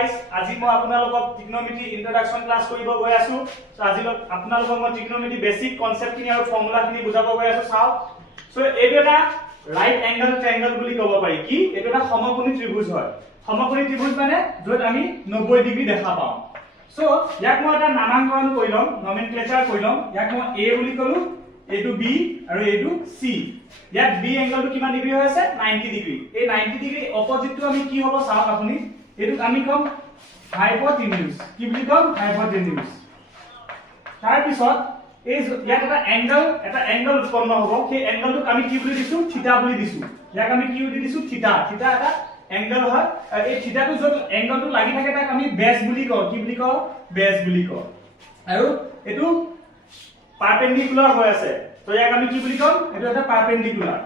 guys আজি মই আপোনালোকক ট্ৰিগনোমেট্ৰি ইন্ট্ৰোডাকশন ক্লাস কৰিব গৈ আছো সো আজি আপোনালোকক মই ট্ৰিগনোমেট্ৰি বেসিক কনসেপ্ট খিনি আৰু ফৰ্মুলা খিনি বুজাব গৈ আছো চাও সো এইটো এটা ৰাইট এঙ্গেল ট্ৰায়াঙ্গেল বুলি ক'ব পাৰি কি এইটো এটা সমকোণী ত্ৰিভুজ হয় সমকোণী ত্ৰিভুজ মানে য'ত আমি 90 ডিগ্ৰী দেখা পাওঁ সো ইয়াক মই এটা নামাকৰণ কৰি লম নমেনক্লেচাৰ কৰি লম ইয়াক মই a বুলি কলো এইটো b আৰু এইটো c ইয়াত b এঙ্গেলটো কিমান ডিগ্ৰী হৈ আছে 90 ডিগ্ৰী এই 90 ডিগ্ৰী অপজিটটো আমি কি হ'ব চাওক আপুনি এইটো আমি কম হাইপোটেনিউজ কি বুলি কম হাইপোটেনিউজ তাৰ পিছত এই ইয়াত এটা এঙ্গেল উৎপন্ন হ'ব সেই এঙ্গেলটো আমি কি বুলি দিছো থিটা বুলি দিছো ইয়াক আমি কি বুলি দিছো থিটা থিটা এটা এঙ্গেল হয় এই থিটাটো যত এঙ্গেলটো লাগি থাকে তাক আমি বেস বুলি কওঁ কি বুলি কওঁ বেস বুলি কওঁ আৰু এটো পারপেন্ডিকুলার হৈ আছে তো ইয়াক আমি কি বুলি কম এটো এটা পারপেন্ডিকুলার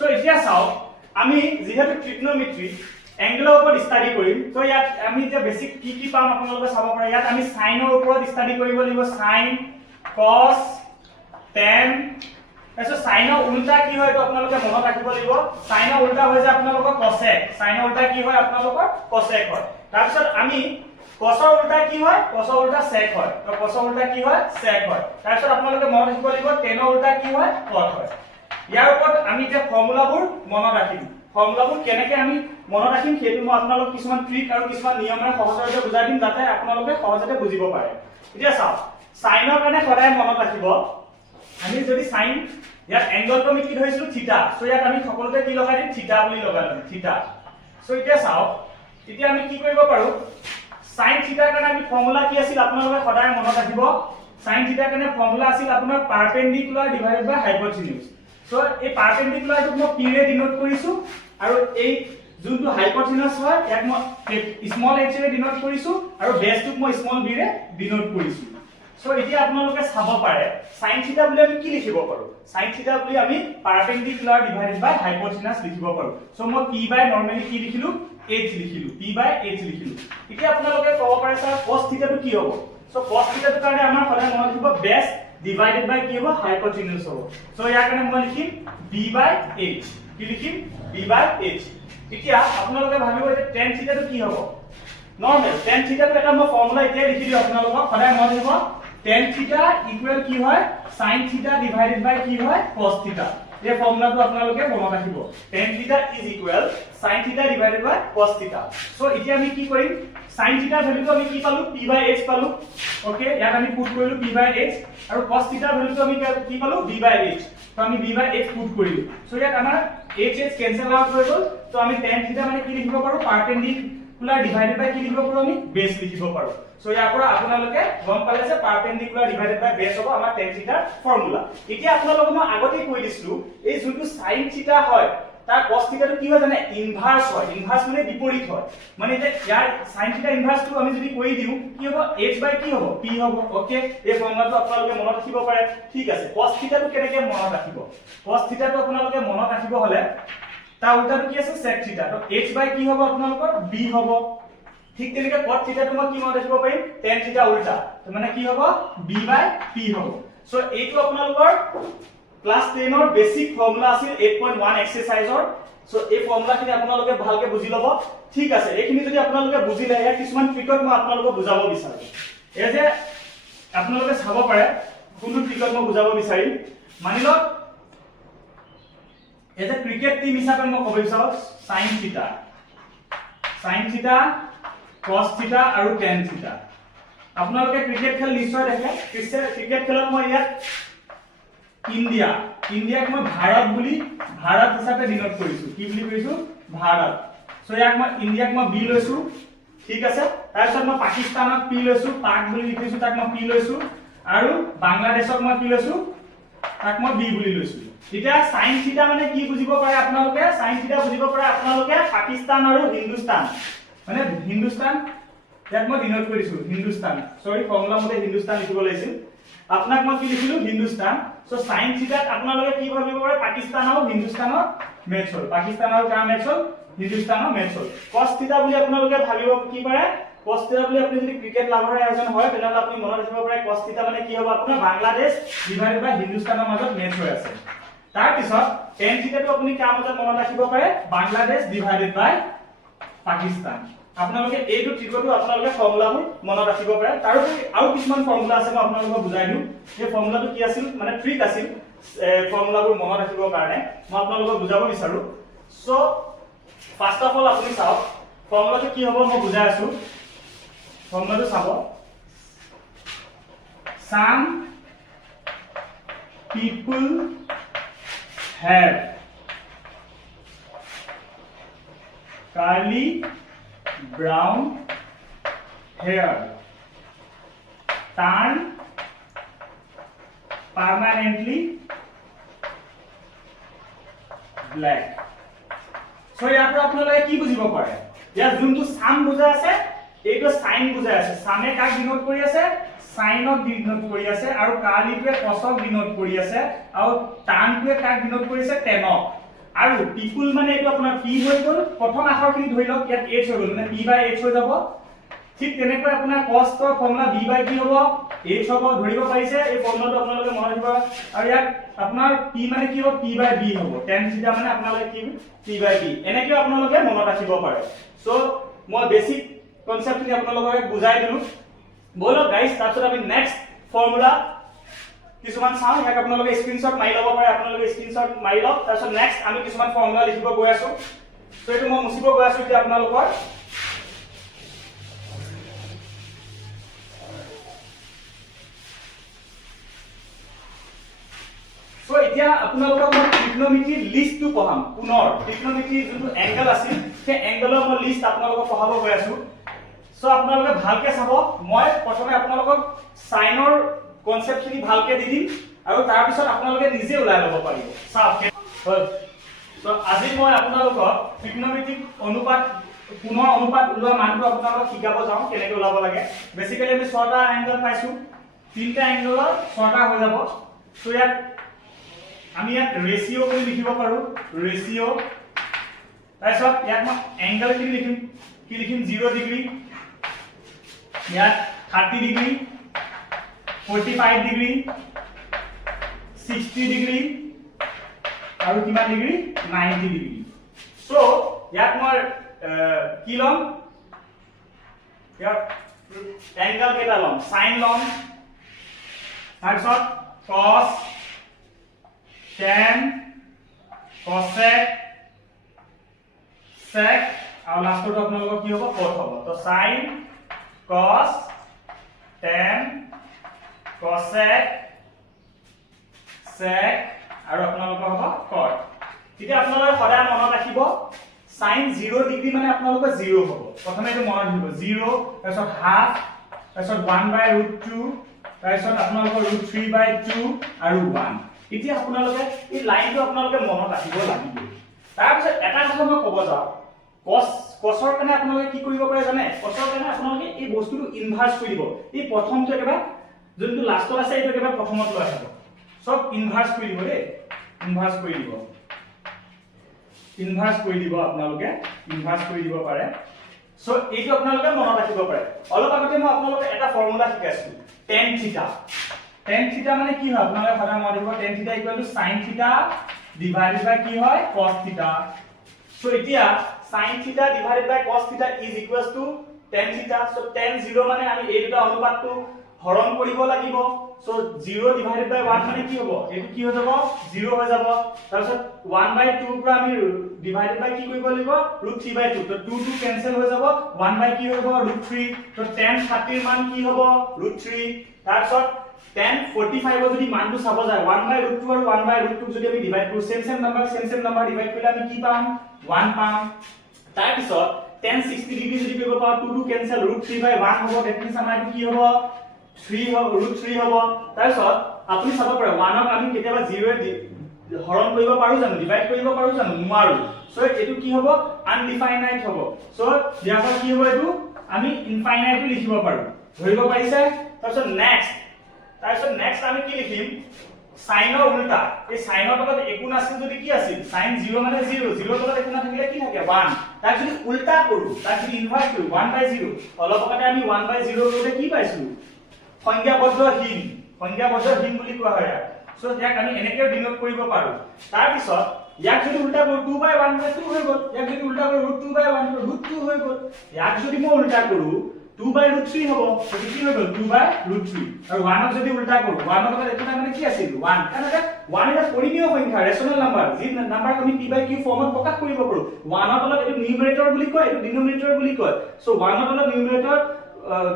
সো এতিয়া চাও আমি যেহেতু ট্ৰিগনোমেট্ৰি এঙ্গেলৰ ওপৰত ষ্টাডি কৰিম তো ইয়াত আমি যে বেসিক কি পাম আপোনালোকে চাব পাৰে ইয়াত আমি সাইনৰ ওপৰত ষ্টাডি কৰিব লাগিব সাইন cos tan এসো সাইনৰ উল্টা কি হয় তো আপোনালোকে মনত ৰাখিব লাগিব সাইনৰ উল্টা হৈ যায় আপোনালোকৰ cosec সাইনৰ উল্টা কি হয় আপোনালোকৰ cosec হয় তাৰ পিছত আমি cosৰ উল্টা কি হয় cosৰ উল্টা sec হয় তো cosৰ উল্টা কি হয় sec হয় তাৰ পিছত আপোনালোকে মনত ৰাখিব লাগিব tanৰ উল্টা কি হয় cot হয় ইয়াৰ ওপৰত আমি যে ফৰ্মুলাবোৰ মনত ৰাখিম ফৰ্মুলাবোৰ কেনেকৈ আমি মনত ৰাখিম সেইটো মই আপোনালোকক কিছুমান ট্ৰিক আৰু কিছুমান নিয়মেৰে সহজতে বুজাই দিম যাতে আপোনালোকে সহজতে বুজিব পাৰে এতিয়া চাওক সাইনৰ কাৰণে সদায় মনত ৰাখিব আমি যদি সাইন ইয়াত এঙ্গেলটো আমি কি ধৰিছিলো থিটা সো ইয়াত আমি সকলোতে কি লগাই দিম থিটা বুলি লগাই দিম থিটা সো এতিয়া চাওক এতিয়া আমি কি কৰিব পাৰো sin থিটাৰ কাৰণে আমি ফৰ্মুলা কি আছিল আপোনালোকে সদায় মনত ৰাখিব sin থিটাৰ কাৰণে ফৰ্মুলা আছিল আপোনাৰ পাৰপেন্ডিকুলাৰ ডিভাইডেড বাই হাইপোটেনিউজ সো এই পাৰপেন্ডিকুলাৰটো মই p ৰে ডিনোট কৰিছো আৰু এই যোনটো হাইপোটেনিউজ হয় ইয়াক মই স্মল h ৰে ডিনোট কৰিছো আৰু বেসটোক মই স্মল b ৰে ডিনোট কৰিছো সো এতিয়া আপোনালোকে চাব পাৰে sin থিটা বুলি আমি কি লিখিব পাৰো sin থিটা বুলি আমি পাৰপেন্ডিকুলাৰ ডিভাইডেড বাই হাইপোটেনিউজ লিখিব পাৰো সো মই p বাই নরমালি কি লিখিলো h লিখিলো p বাই h লিখিলো এতিয়া আপোনালোকে ক'ব পাৰে স্যাৰ cos থিটাটো কি হ'ব সো cos থিটাটোৰ কাৰণে আমাৰ সদায় মনত ৰাখিব বেস divided by কি হ'ব hypotenuse হ'ব সো ইয়াৰ কাৰণে মই লিখিম b by h কি লিখিম b by h এতিয়া আপোনালোকে ভাবিব যে tan থিটাটো কি হ'ব নরমাল tan থিটাটো এটা মই ফৰ্মুলা এতিয়া লিখি দিও আপোনালোকক সদায় মনত ৰাখিব tan থিটা ইকুৱেল কি হয় sin থিটা divided by কি হয় cos থিটা এই ফৰ্মুলাটো আপোনালোকে মনত ৰাখিব tan থিটা is equal sin থিটা divided by cos থিটা সো এতিয়া আমি কি কৰিম sin থিটা ভ্যালুটো আমি কি পালো p by h পালো ওকে ইয়াত আমি পুট কৰিলো p by h আৰু cos থিটা ভ্যালুটো আমি কি পালো b by h তো আমি b by h পুট কৰিলো সো ইয়াত আমাৰ h কেনসেল আউট হৈ গল তো আমি tan থিটা মানে কি লিখিব পাৰো পাৰপেন্ডিকুলাৰ ডিভাইডেড বাই কি লিখিব পাৰো আমি বেস লিখিব পাৰো সো ইয়াৰ পৰা আপোনালোকে গম পালে যে পাৰপেন্ডিকুলাৰ ডিভাইডেড বাই বেস হ'ব আমাৰ tan থিটাৰ ফৰ্মুলা এতিয়া আপোনালোকক মই আগতে কৈ দিছিলো এই যোনটো sin থিটা হয় তাৰ cos থিটাটো কি হয় জানে ইনভাৰ্স হয় ইনভাৰ্স মানে বিপৰীত হয় মানে এটা ইয়াৰ sin থিটা ইনভাৰ্সটো আমি যদি কৰি দিও কি হ'ব h বাই কি হ'ব p হ'ব ওকে এই ফৰ্মুলাটো আপোনালোকে মনত ৰাখিব পাৰে ঠিক আছে cos থিটাটো কেনেকৈ মনত ৰাখিব cos থিটাটো আপোনালোকে মনত ৰাখিব হলে তাৰ উল্টাটো কি আছে sec থিটা তো h বাই কি হ'ব আপোনালোকৰ b হ'ব ঠিক তেনেকৈ cot থিটাটো মই কি মনত ৰাখিব পাৰিম tan থিটা উল্টা তো মানে কি হ'ব b বাই p হ'ব সো এইটো আপোনালোকৰ ক্লাস 10 ৰ বেসিক ফৰ্মুলা আছিল 8.1 এক্সাৰসাইজৰ সো এই ফৰ্মুলাখিনি আপোনালোকে ভালকে বুজি ল'ব ঠিক আছে এইখিনি যদি আপোনালোকে বুজিলে ইয়াৰ কিছুমান ট্ৰিকত মই আপোনালোকক বুজাব বিচাৰো এই যে আপোনালোকে চাব পাৰে কোনটো ট্ৰিকত মই বুজাব বিচাৰিম মানি লওক এই যে ক্ৰিকেট টিম হিচাপে মই ক'ব বিচাৰো sin থিটা cos থিটা আৰু tan থিটা আপোনালোকে ক্ৰিকেট খেল নিশ্চয় দেখে ক্ৰিকেট খেলত মই ইয়াত ইন্ডিয়াক মই ভাৰত হিচাপে ডিনোট কৰিছো কি বুলি কৈছো ভাৰত সো ইয়াক মই ইন্ডিয়াক মই বি লৈছো ঠিক আছে তাৰ পিছত মই পাকিস্তানক পি লৈছো পাক বুলি লিখিছো তাক মই পি লৈছো আৰু বাংলাদেশক মই কি লৈছো তাক মই বি বুলি লৈছো এতিয়া sin থিটা মানে কি বুজিব পাৰে আপোনালোকে sin থিটা বুজিব পাৰে আপোনালোকে পাকিস্তান আৰু হিন্দুস্তান মানে হিন্দুস্তান ইয়াক মই ডিনোট কৰিছো হিন্দুস্তান সৰি ফৰ্মুলা মতে হিন্দুস্তান লিখিব লাগিছিল আপোনাক মই কি লিখিলো হিন্দুস্তান সো sin থিটাত আপোনালোকে কি ভাবিব পাৰে পাকিস্তান আৰু হিন্দুস্তানৰ মেচ হল পাকিস্তানৰ কা মেচ হল হিন্দুস্তানৰ মেচ হল cos থিটা বুলি আপোনালোকে ভাবিব কি পাৰে cos থিটা বুলি আপুনি যদি ক্ৰিকেট লাভাৰ এজন হয় তেনহলে আপুনি মনত ৰাখিব পাৰে cos থিটা মানে কি হ'ব আপোনাৰ বাংলাদেশ ডিভাইডেড বাই হিন্দুস্তানৰ মাজত মেচ হৈ আছে তাৰ পিছত tan θ টো আপুনি কি মতে মনত ৰাখিব পাৰে বাংলাদেশ ডিভাইডেড বাই পাকিস্তান আপোনালোকে এইটো ত্ৰিকোণটো আপোনালোকে ফৰ্মুলাবোৰ মনত ৰাখিব পাৰে তাৰোপৰি আৰু কিছুমান ফৰ্মুলা আছে মই আপোনালোকক বুজাই দিম এই ফৰ্মুলাটো কি আছিল মানে ট্ৰিক আছিল ফৰ্মুলাবোৰ মনত ৰাখিবৰ কাৰণে মই আপোনালোকক বুজাব বিচাৰো সো ফাৰ্স্ট অফ অল আপুনি চাওক ফৰ্মুলাটো কি হ'ব মই বুজাই আছো ফৰ্মুলাটো চাব some people have curly brown hair turn permanently black so ইয়াৰ পৰা আপোনালোকে কি বুজিব পাৰে ইয়াৰ যোনটো সাম বুজাই আছে এইটো সাইন বুজাই আছে সামে কাক ডিনোট কৰি আছে সাইনক ডিনোট কৰি আছে আৰু কাৰ্লিটোৱে কসক ডিনোট কৰি আছে আৰু টানটোৱে কাক ডিনোট কৰিছে টেনক আৰু পিপুল মানে এইটো আপোনাৰ পি হৈ গল প্ৰথম আখৰখিনি ধৰি লওক ইয়াত h হৈ গল মানে p বাই h হৈ যাব ঠিক তেনেকৈ আপোনাৰ কষ্টৰ ফৰ্মুলা b বাই কি হ'ব h হ'ব ধৰিব পাৰিছে এই ফৰ্মুলাটো আপোনালোকে মনত ৰাখিব আৰু ইয়াত আপোনাৰ p মানে কি হ'ব p বাই b হ'ব tan θ মানে আপোনালোকে কি p বাই b এনেকৈ আপোনালোকে মনত ৰাখিব পাৰে সো মই বেসিক কনসেপ্টখিনি আপোনালোকক বুজাই দিলো বলো গাইস তাৰপিছত আমি নেক্সট ফৰ্মুলা কিছুমান চাও ইয়াক আপোনালোকে স্ক্ৰিনশ্বট মাৰি ল'ব পাৰে আপোনালোকে স্ক্ৰিনশ্বট মাৰি লওক তাৰপিছত নেক্সট আমি কিছুমান ফৰ্মুলা লিখিব গৈ আছো সো এইটো মই মুছিব গৈ আছো যে আপোনালোকৰ সো এতিয়া আপোনালোকক মই ত্ৰিকোণমিতিৰ লিষ্টটো পঢ়াম পুনৰ ত্ৰিকোণমিতিৰ যোনটো এংগল আছিল সেই এংগলৰ মই লিষ্ট আপোনালোকক পঢ়াব গৈ আছো সো আপোনালোকে ভালকে চাব মই প্ৰথমে আপোনালোকক সাইনৰ কনসেপ্টখিনি ভালকে দি দিম আৰু তাৰ পিছত আপোনালোকে নিজে উলাই ল'ব পাৰিব চাওক সো আজি মই আপোনালোকক ত্ৰিকোণমিতিক অনুপাত পুনৰ অনুপাত উলোৱা মানটো আপোনালোকক শিকাব যাওঁ কেনেকৈ উলাব লাগে বেসিক্যালি আমি 6টা এংগল পাইছো 3টা এংগলৰ 6টা হৈ যাব সো ইয়াত আমি ইয়াত ৰেশিও কৰি লিখিব পাৰো ৰেশিও তাৰপিছত ইয়াত মই এংগল কি লিখিম 0 ডিগ্ৰী ইয়াত 30 ডিগ্ৰী 45 ডিগ্ৰী 60 ডিগ্ৰী আৰু কিমান ডিগ্ৰী 90 ডিগ্ৰী সো ইয়াত মই কি লম ইয়াত এংগল কেটা লম সাইন লম তাৰপিছত cos tan cosec sec আৰু লাষ্টত আপোনালোকৰ কি হ'ব cot হ'ব তো sin cos tan cosec sec আৰু আপোনালোকৰ হ'ব cot এতিয়া আপোনালোকে সদায় মনত ৰাখিব sin 0 ডিগ্ৰী মানে আপোনালোকৰ 0 হ'ব প্ৰথমে এইটো মনত ৰাখিব 0 তাৰপিছত হাফ তাৰপিছত 1/√2 তাৰপিছত আপোনালোকৰ √3/2 আৰু 1 এতিয়া আপোনালোকে এই লাইনটো আপোনালোকে মনত ৰাখিব লাগিব তাৰপিছত এটা কথা মই ক'ব যাওঁ cosৰ কাৰণে আপোনালোকে কি কৰিব পাৰে জানে cosৰ কাৰণে আপোনালোকে এই বস্তুটো ইনভাৰ্স কৰি দিব এই প্ৰথমটো একেবাৰে যোনটো লাষ্টত আছে এইটো একেবাৰে প্ৰথমত লৈ আহিব সব ইনভাৰ্স কৰি দিব দেই ইনভাৰ্স কৰি দিব আপোনালোকে ইনভাৰ্স কৰি দিব পাৰে সো এইটো আপোনালোকে মনত ৰাখিব পাৰে অলপ আগতে মই আপোনালোকক এটা ফৰ্মুলা শিকাইছো tan θ মানে কি হয় আপোনালোকে সদায় মনত ৰাখিব tan θ sin θ ডিভাইডেড বাই কি হয় cos θ সো এতিয়া sin θ divided by cos θ is equals to tan θ so tan 0 মানে আমি এই দুটা অনুপাতটো হৰণ কৰিব লাগিব so 0 divided by 1 মানে কি হ'ব এটো কি হৈ যাব 0 হৈ যাব তাৰপিছত 1/2 পৰা আমি divided by কি কৰিব লাগিব √3/2 তো 2 2 ক্যান্সেল হৈ যাব 1/কি হৈ যাব √3 তো tan 30 ৰ মান কি হ'ব √3 তাৰপিছত tan 45 যদি মানটো চাব যায় 1/√2 আৰু 1/√2 যদি আমি ডিভাইড কৰো সেম নাম্বাৰ ডিভাইড কৰিলে আমি কি পাম 1 পাম তাৰ পিছত tan 60 ডিগ্ৰী যদি কৰিব পাও 2 2 ক্যান্সেল √3/1 হ'ব দ্যাট মিন্স আমাৰ কি হ'ব 3 হ'ব √3 হ'ব তাৰ পিছত আপুনি চাব পাৰে 1ক আমি কেতিয়াবা 0 এ হৰণ কৰিব পাৰো জানো ডিভাইড কৰিব পাৰো জানো নোৱাৰো সো এটো কি হ'ব আনডিফাইনাইট হ'ব সো ইয়াৰ কি হ'ব এটো আমি ইনফাইনাইট লিখিব পাৰো ধৰিব পাৰিছে তাৰপিছত নেক্সট আমি কি লিখিম সাইনৰ উল্টা এই সাইনৰ লগত একো নাছিল যদি কি আছিল sin 0 মানে 0 0 লগত একো না থাকিলে কি থাকে 1 তাক যদি উল্টা কৰো তাক যদি ইনভাৰ্স কৰো 1/0 অলপ আগতে আমি 1/0 কৰোতে কি পাইছো সংজ্ঞাবদ্ধ হীন বুলি কোৱা হয় সো ইয়াক আমি এনেকৈ ডিনোট কৰিব পাৰো তাৰ পিছত ইয়াক যদি উল্টা কৰো 2/1 মানে 2 হৈ গ'ল ইয়াক যদি উল্টা কৰো √2/1 তো √2 হৈ গ'ল ইয়াক যদি মই উল্টা কৰো 2/√3 হ'ব তো কি হৈ গ'ল 2/√3 আৰু 1 ক যদি উল্টা কৰো 1 ৰ লগত এটা মানে কি আছিল 1 কাৰণ 1 এটা পৰিমেয় সংখ্যা ৰেশনাল নাম্বাৰ যি নাম্বাৰ আমি p/q ফৰ্মত প্ৰকাশ কৰিব পাৰো 1 ৰ তলত এটো নিউমাৰেটৰ বুলি কয় এটো ডিনোমিনেটৰ বুলি কয় সো 1 ৰ তলত নিউমাৰেটৰ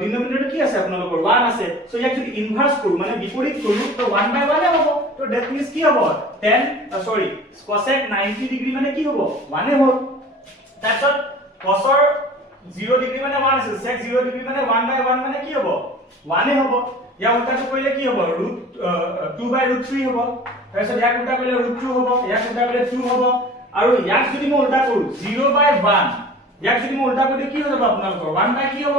ডিনোমিনেটৰ কি আছে আপোনালোকৰ 1 আছে সো ইয়াক যদি ইনভাৰ্স কৰো মানে বিপৰীত কৰো তো 1/1 হ'ব তো দ্যাট মিন্স কি হ'ব 10 সৰি cosec 90 ডিগ্ৰী মানে কি হ'ব 1 এ হ'ল তাৰপিছত cosৰ 0 ডিগ্ৰী মানে 1 আছে sec 0 ডিগ্ৰী মানে 1/1 মানে কি হ'ব 1 এ হ'ব ইয়া উল্টাটো কৰিলে কি হ'ব √2/√3 হ'ব তাৰপিছত ইয়াক উল্টা কৰিলে √2 হ'ব ইয়াক উল্টা কৰিলে 2 হ'ব আৰু ইয়াক যদি মই উল্টা কৰো 0/1 ইয়াক যদি মই উল্টা কৰি কি হৈ যাব আপোনালোকৰ 1 বাই কি হ'ব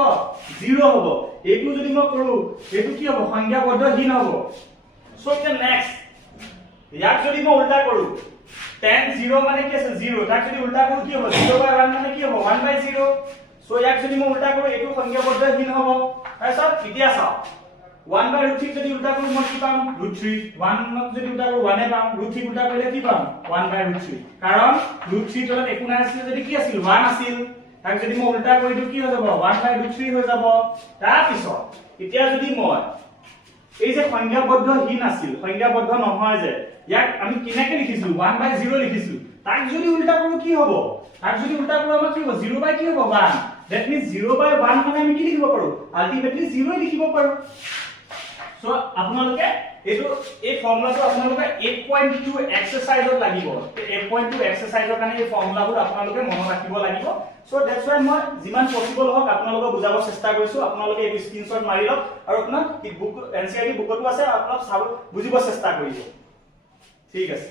0 হ'ব এইটো যদি মই কৰো এইটো কি হ'ব সংখ্যাবদ্ধহীন হ'ব সো এটা নেক্সট ইয়াক যদি মই উল্টা কৰো 10 0 মানে কি আছে 0 তাক যদি উল্টা কৰো কি হ'ব 0/1 মানে কি হ'ব 1/0 সো ইয়াক যদি মই উল্টা কৰো এইটো সংখ্যাবদ্ধহীন হ'ব তাৰপিছত এতিয়া চাও 1/√3 যদি উল্টা কৰো মই কি পাম √3 1 যদি উল্টা কৰো 1 এ পাম √3 উল্টা কৰিলে কি পাম 1/√3 কাৰণ √3 তলত একো নাই আছিল যদি কি আছিল 1 আছিল তাক যদি মই উল্টা কৰি দিও কি হৈ যাব 1/√3 হৈ যাব তাৰ পিছত এতিয়া যদি মই এই যে সংখ্যাবদ্ধহীন আছিল সংখ্যাবদ্ধ নহয় যে ইয়াক আমি কিনেকে লিখিছো 1/0 লিখিছো তাক যদি উল্টা কৰো কি হ'ব তাক যদি উল্টা কৰো আমাৰ কি হ'ব 0 বাই কি হ'ব 1 দ্যাট মিন্স 0/1 মানে আমি কি লিখিব পাৰো আলটিমেটলি 0 লিখিব পাৰো সো আপোনালোকে এটো এই ফৰ্মুলাটো আপোনালোকে 8.2 এক্সাৰসাইজত লাগিব 8.2 এক্সাৰসাইজৰ কাৰণে এই ফৰ্মুলাবোৰ আপোনালোকে মনত ৰাখিব লাগিব সো দ্যাটস হোৱাই মই যিমান পসিবল হক আপোনালোকক বুজাব চেষ্টা কৰিছো আপোনালোকে এই স্ক্ৰিনশ্বট মাৰি লওক আৰু আপোনাৰ বুক এনচিআৰটি বুকটো আছে আপোনালোক চাব বুজিব চেষ্টা কৰিব ঠিক আছে